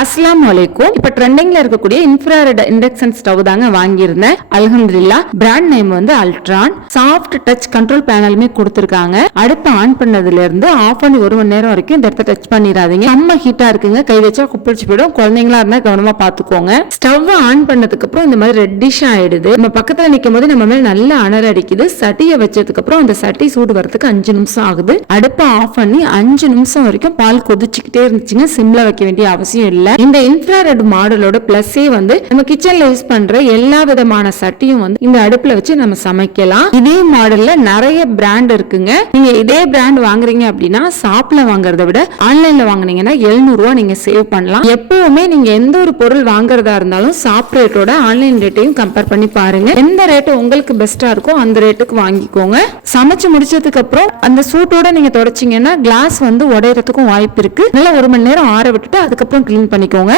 அஸ்ஸலாமு அலைக்கும். இப்ப ட்ரெண்டிங்ல இருக்கக்கூடிய இன்ஃப்ராரெட் இண்டக்ஷன் ஸ்டவ் தாங்க வாங்கியிருந்தேன். அல்ஹம்துலில்லாஹ். பிராண்ட் நேம் வந்து அல்ட்ரான். சாஃப்ட் டச் கண்ட்ரோல் பேனலுமே கொடுத்திருக்காங்க. அடுப்பு ஆன் பண்ணதுல இருந்து ஆஃப் பண்ணி 1 மணி நேரம் வரைக்கும் இந்த இடத்த டச் பண்ணிடாதீங்க. செம்ம ஹீட்டா இருக்குங்க. கை வச்சா குப்பிடிச்சு போயிடும். குழந்தைங்களா இருந்தா கவனமா பாத்துக்கோங்க. ஸ்டவ் ஆன் பண்ணதுக்கு அப்புறம் இந்த மாதிரி ரெட்டிஷ் ஆயிடுது. நம்ம பக்கத்துல நிக்கும் போது நம்ம மேல நல்ல அனல் அடிக்குது. சட்டியை வச்சதுக்கு அப்புறம் அந்த சட்டி சூடு வரதுக்கு 5 நிமிஷம் ஆகுது. அடுப்பை ஆஃப் பண்ணி 5 நிமிஷம் வரைக்கும் பால் கொதிச்சுக்கிட்டே இருந்துச்சுங்க. சிம்ல வைக்க வேண்டிய அவசியம் இல்ல. இந்த இன்ஃப்ராரெட் மாடலோட பிளஸே வந்து நம்ம கிச்சன்ல யூஸ் பண்ற எல்லா விதமான சட்டியும் வந்து இந்த அடுப்புல வச்சு நம்ம சமைக்கலாம். இதே மாடல்ல நிறைய பிராண்ட் இருக்குங்க. நீங்க இதே பிராண்ட் வாங்குறீங்க அப்படின்னா ஷாப்ல வாங்குறத விட ஆன்லைன்ல வாங்குனீங்கன்னா 700 ரூபாய் நீங்க சேவ் பண்ணலாம். எப்பவுமே நீங்க எந்த ஒரு பொருள் வாங்குறதா இருந்தாலும் ஷாப் ரேட்டோட ஆன்லைன் ரேட்டையும் கம்பேர் பண்ணி பாருங்க. எந்த ரேட் உங்களுக்கு பெஸ்டா இருக்கோ அந்த ரேட்டுக்கு வாங்கிக்கோங்க. சமைச்சு முடிச்சதுக்கு அப்புறம் அந்த சூட்டோட நீங்க தொடச்சீங்கன்னா கிளாஸ் வந்து உடையறதுக்கும் வாய்ப்பு இருக்கு. நல்லா 1 மணி நேரம் ஆற விட்டுட்டு அதுக்கப்புறம் கிளீன் பண்ணிக்கோங்க.